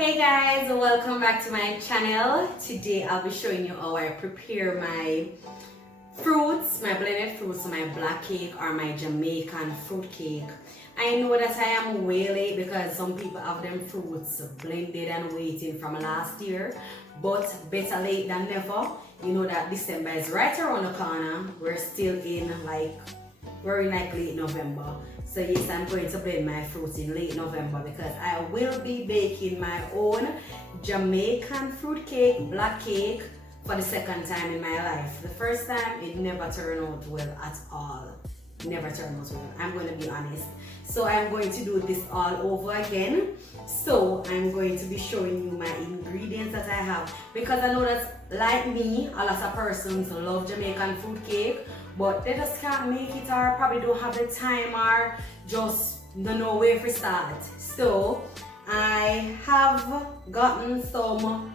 Hey guys, welcome back to my channel. Today I'll be showing you how I prepare my fruits, my blended fruits, my black cake or my Jamaican fruit cake. I know that I am way late because some people have them fruits blended and waiting from last year, but better late than never. You know that December is right around the corner. We're in late November. So yes, I'm going to blend my fruits in late November because I will be baking my own Jamaican fruit cake, black cake, for the second time in my life. The first time, it never turned out well at all. Never turned out well, I'm going to be honest. So I'm going to do this all over again. So I'm going to be showing you my ingredients that I have, because I know that, like me, a lot of persons love Jamaican fruit cake, but they just can't make it or probably don't have the time or just don't know where to start. So I have gotten some,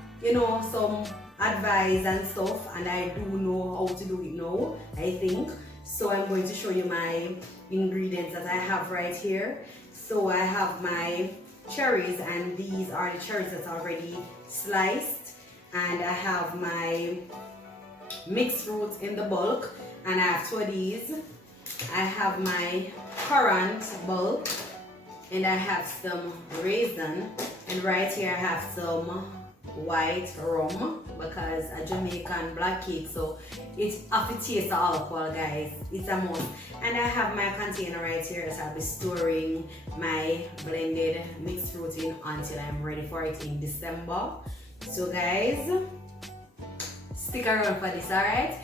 some advice and stuff, and I do know how to do it now, I think. So I'm going to show you my ingredients that I have right here. So I have my cherries, and these are the cherries that are already sliced, and I have my mixed fruits in the bulk, and I have two of these. I have my currant bulk, and I have some raisin, and right here I have some white rum, because a Jamaican black cake, so it have to taste the alcohol, guys. It's a must. And I have my container right here, so I'll be storing my blended mixed fruit in until I'm ready for it in December. So guys, stick around for this, alright?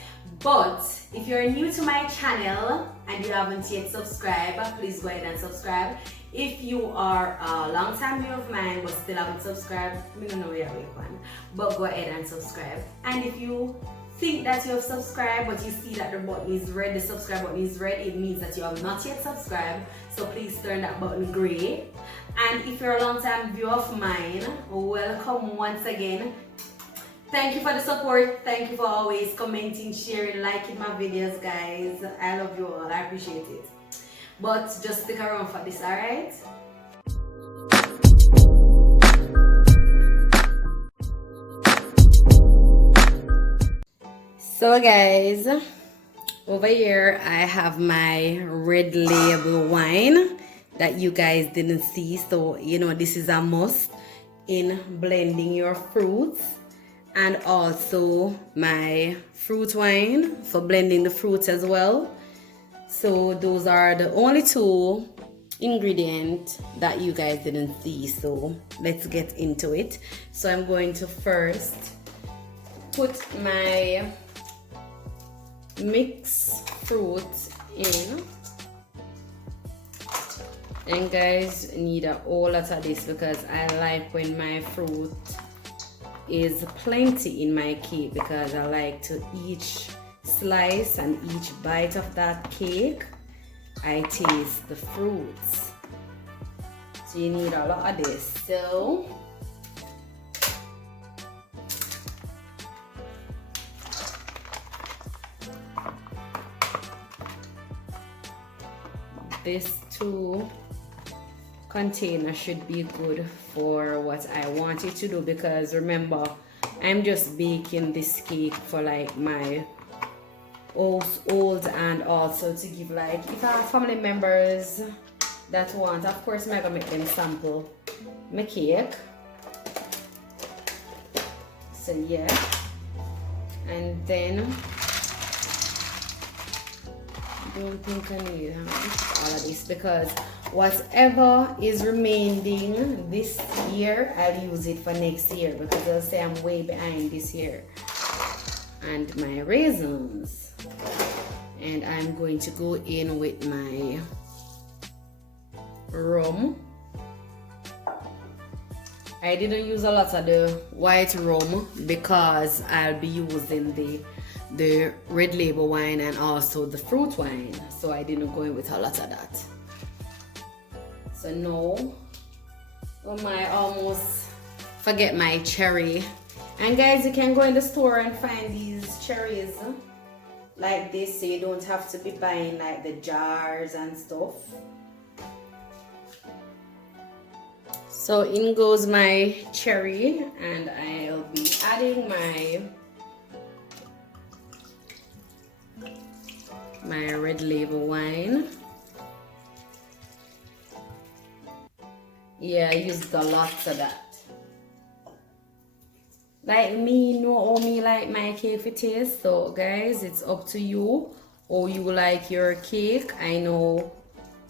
But if you're new to my channel and you haven't yet subscribed, please go ahead and subscribe. If you are a long time viewer of mine but still haven't subscribed, I don't know where you're one, but go ahead and subscribe. And if you think that you have subscribed but you see that the button is red, the subscribe button is red, it means that you have not yet subscribed. So please turn that button gray. And if you're a long time viewer of mine, welcome once again. Thank you for the support. Thank you for always commenting, sharing, liking my videos, guys. I love you all. I appreciate it. But just stick around for this, alright? So guys, over here I have my red label wine that you guys didn't see. So this is a must in blending your fruits. And also my fruit wine for blending the fruits as well. So those are the only two ingredients that you guys didn't see. So let's get into it. So I'm going to first put my mixed fruit in. And guys, need a whole lot of this because I like when my fruit is plenty in my cake, because I like to each slice and each bite of that cake I taste the fruits. So you need a lot of this. So this two container should be good for what I want it to do, because remember, I'm just baking this cake for like my old and also to give, like, if I have family members that want, of course I'm gonna make them sample my cake. So yeah, and then I don't think I need all of this, because whatever is remaining this year, I'll use it for next year, because I'll say I'm way behind this year. And my raisins. And I'm going to go in with my rum. I didn't use a lot of the white rum because I'll be using the red label wine and also the fruit wine. So I didn't go in with a lot of that. So now, I almost forget my cherry. And guys, you can go in the store and find these cherries like this, so you don't have to be buying like the jars and stuff. So in goes my cherry, and I'll be adding my red label wine. Yeah, I used a lot of that. Like me, know how me like my cake for taste. So guys, it's up to you how you like your cake. I know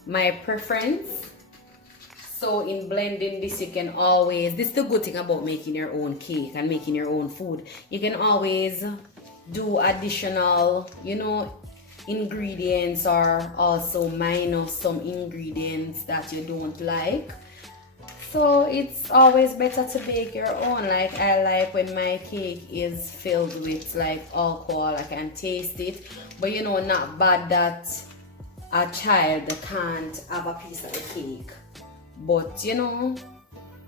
my preference. So in blending this, you can always, this is the good thing about making your own cake and making your own food. You can always do additional, you know, ingredients, or also minus some ingredients that you don't like. So it's always better to bake your own. Like I like when my cake is filled with like alcohol, I can taste it, but you know, not bad that a child can't have a piece of the cake, but you know,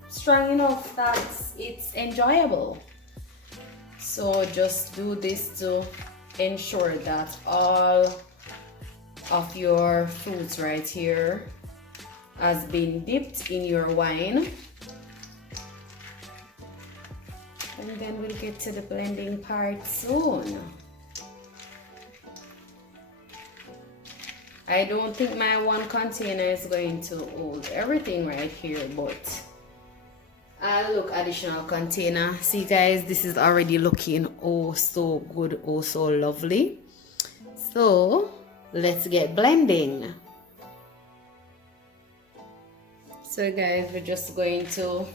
strong enough that it's enjoyable. So just do this to ensure that all of your fruits right here has been dipped in your wine. And then we'll get to the blending part soon. I don't think my one container is going to hold everything right here, but I'll look additional container. See guys, this is already looking oh so good, oh so lovely. So let's get blending. So guys, we're just going to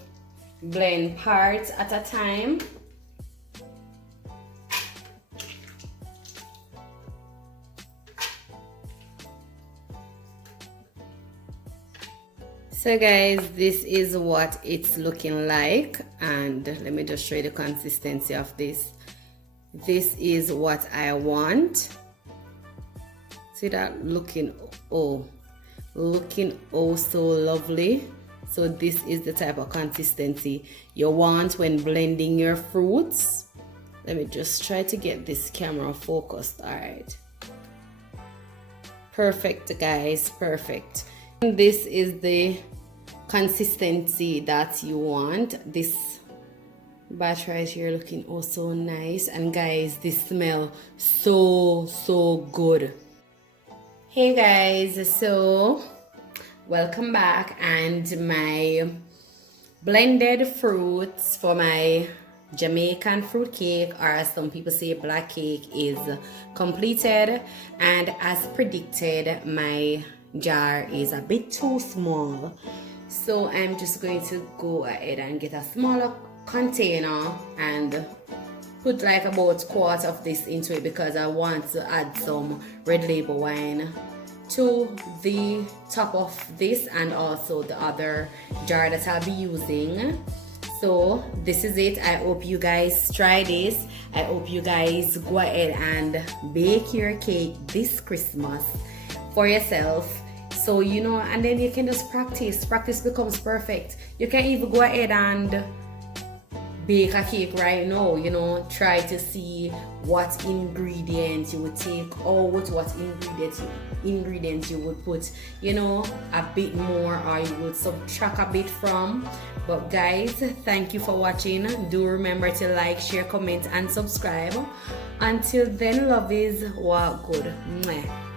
blend parts at a time. So guys, this is what it's looking like, and let me just show you the consistency of this. This is what I want. See that? Looking oh so lovely. So this is the type of consistency you want when blending your fruits. Let me just try to get this camera focused. All right, perfect guys, perfect. This is the consistency that you want. This batch right here looking oh so nice, and guys, this smell so good. Hey guys, so welcome back, and my blended fruits for my Jamaican fruit cake, or as some people say black cake, is completed. And as predicted, my jar is a bit too small, so I'm just going to go ahead and get a smaller container and put like about quarter of this into it, because I want to add some red label wine to the top of this and also the other jar that I'll be using. So this is it. I hope you guys try this. I hope you guys go ahead and bake your cake this Christmas for yourself. So you know, and then you can just practice becomes perfect. You can even go ahead and bake a cake right now, you know, try to see what ingredients you would take out, what ingredients you would put, you know, a bit more, or you would subtract a bit from. But guys, thank you for watching. Do remember to like, share, comment and subscribe. Until then, love is what good. Mwah.